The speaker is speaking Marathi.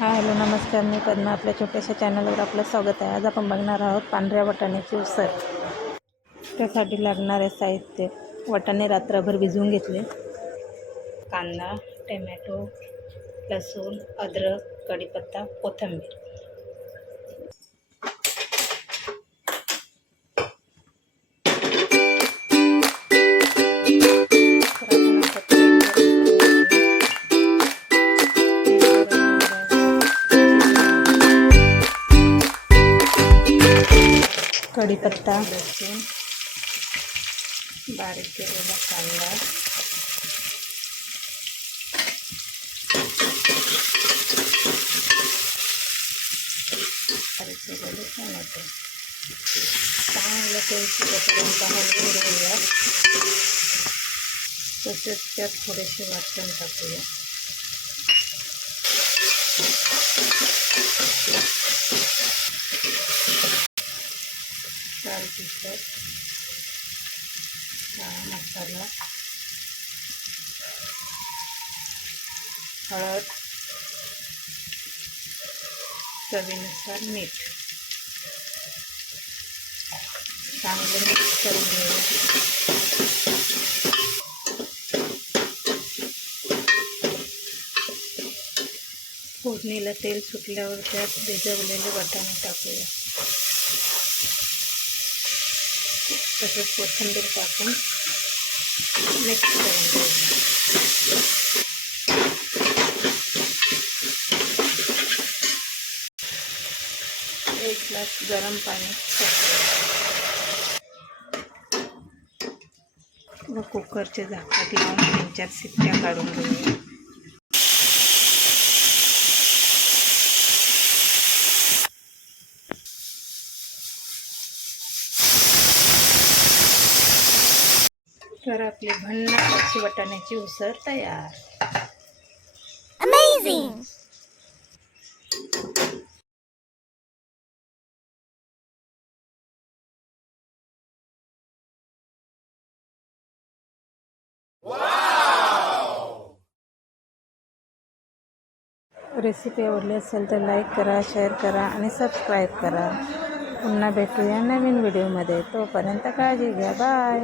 हाय हॅलो नमस्कार. मी पद्मा आपल्या छोट्याशा चॅनलवर आपलं स्वागत आहे. आज आपण बघणार आहोत पांढऱ्या वाटाण्याची उसळ. त्यासाठी लागणारे साहित्य. वाटाणे रात्रभर भिजवून घेतले. कांदा टमॅटो लसूण अद्रक कढीपत्ता कोथिंबीर. कढीपत्ता. लसूण. बारीक केलेला कांदा. बारीक केलेले टोमॅटो. चांगलं तेल सुटेपर्यंत हलवून घेऊया. तसेच त्यात थोडेसे वाटण टाकूया. लाल तिखट मसाला. हळद. चवीनुसार मीठ. चांगलं मिक्स करून घेऊया फोडणीला तेल सुटल्यावर त्यात भिजवलेले वाटाणे टाकूया. तसंच कोथिंबीर टाकून मिक्स करून घेऊया एक ग्लास गरम पाणी व कुकरचे झाकण लावून तीन चार शिट्ट्या काढून घेऊया. तर आपली भन्नाट अशी वाटाण्याची उसळ तयार. Amazing! रेसिपी आवडली असेल तर लाईक करा शेअर करा आणि सबस्क्राईब करा. पुन्हा भेटूया नवीन व्हिडिओमध्ये तोपर्यंत काळजी घ्या. बाय